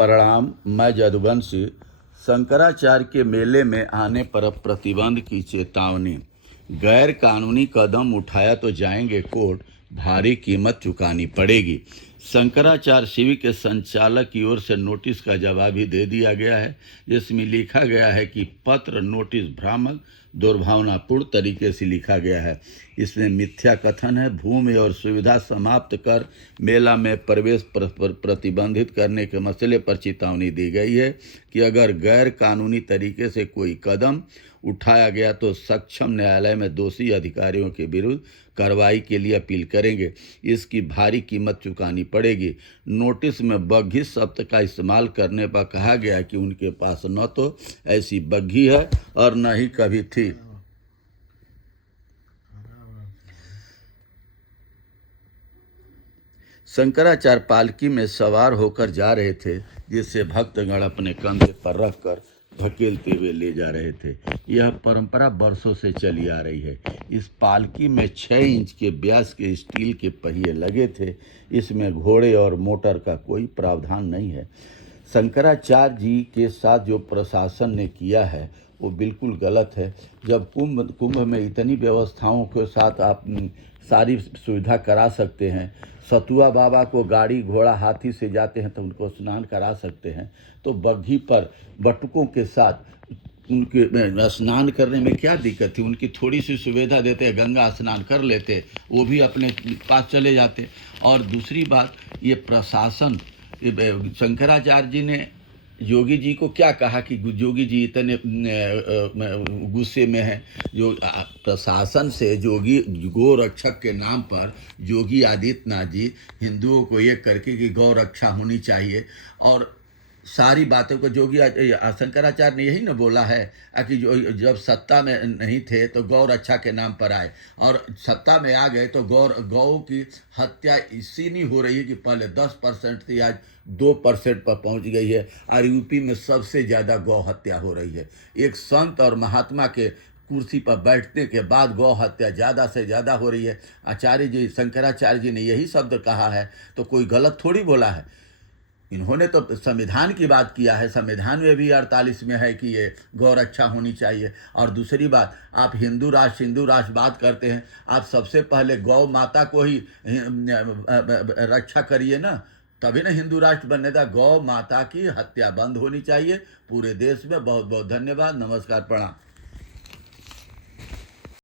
प्रणाम। मैं जदुवंशी। शंकराचार्य के मेले में आने पर प्रतिबंध की चेतावनी। गैर कानूनी कदम उठाया तो जाएंगे कोर्ट, भारी कीमत चुकानी पड़ेगी। शंकराचार्य शिविर के संचालक की ओर से नोटिस का जवाब भी दे दिया गया है, जिसमें लिखा गया है कि पत्र नोटिस भ्रामक दुर्भावनापूर्ण तरीके से लिखा गया है। इसमें मिथ्या कथन है। भूमि और सुविधा समाप्त कर मेला में प्रवेश प्रतिबंधित करने के मसले पर चेतावनी दी गई है कि अगर गैर कानूनी तरीके से कोई कदम उठाया गया तो सक्षम न्यायालय में दोषी अधिकारियों के विरुद्ध कार्रवाई के लिए अपील करेंगे। इसकी भारी कीमत चुकानी पड़ेगी। नोटिस में बग्घी शब्द का इस्तेमाल करने पर कहा गया कि उनके पास न तो ऐसी बग्घी है और न ही कभी थी। शंकराचार्य पालकी में सवार होकर जा रहे थे, जिसे भक्तगण अपने कंधे पर रखकर धकेलते हुए ले जा रहे थे। यह परंपरा वर्षों से चली आ रही है। इस पालकी में 6 इंच के व्यास के स्टील के पहिए लगे थे। इसमें घोड़े और मोटर का कोई प्रावधान नहीं है। शंकराचार्य जी के साथ जो प्रशासन ने किया है वो बिल्कुल गलत है। जब कुंभ में इतनी व्यवस्थाओं के साथ आप सारी सुविधा करा सकते हैं, सतुआ बाबा को गाड़ी घोड़ा हाथी से जाते हैं तो उनको स्नान करा सकते हैं, तो बग्घी पर बटुकों के साथ उनके स्नान करने में क्या दिक्कत थी? उनकी थोड़ी सी सुविधा देते, गंगा स्नान कर लेते, वो भी अपने पास चले जाते। और दूसरी बात, ये प्रशासन, शंकराचार्य जी ने योगी जी को क्या कहा कि योगी जी इतने गुस्से में हैं? जो प्रशासन से योगी गौ रक्षक के नाम पर योगी आदित्यनाथ जी हिंदुओं को ये करके कि गौ रक्षा होनी चाहिए, और सारी बातों को योगी शंकराचार्य ने यही ना बोला है कि जब सत्ता में नहीं थे तो गौ रक्षा के नाम पर आए, और सत्ता में आ गए तो गौ की हत्या इसी हो रही है कि पहले 10% थी, आज 2% पर पहुंच गई है। और यूपी में सबसे ज़्यादा गौ हत्या हो रही है। एक संत और महात्मा के कुर्सी पर बैठने के बाद गौ हत्या ज़्यादा से ज़्यादा हो रही है। आचार्य जी, शंकराचार्य जी ने यही शब्द कहा है, तो कोई गलत थोड़ी बोला है। इन्होंने तो संविधान की बात किया है। संविधान में भी 48 में है कि ये गौ रक्षा होनी चाहिए। और दूसरी बात, आप हिंदू राष्ट्र बात करते हैं, आप सबसे पहले गौ माता को ही रक्षा करिए ना, तभी ना हिंदू राष्ट्र बनने का। गौ माता की हत्या बंद होनी चाहिए पूरे देश में। बहुत बहुत धन्यवाद। नमस्कार, प्रणाम।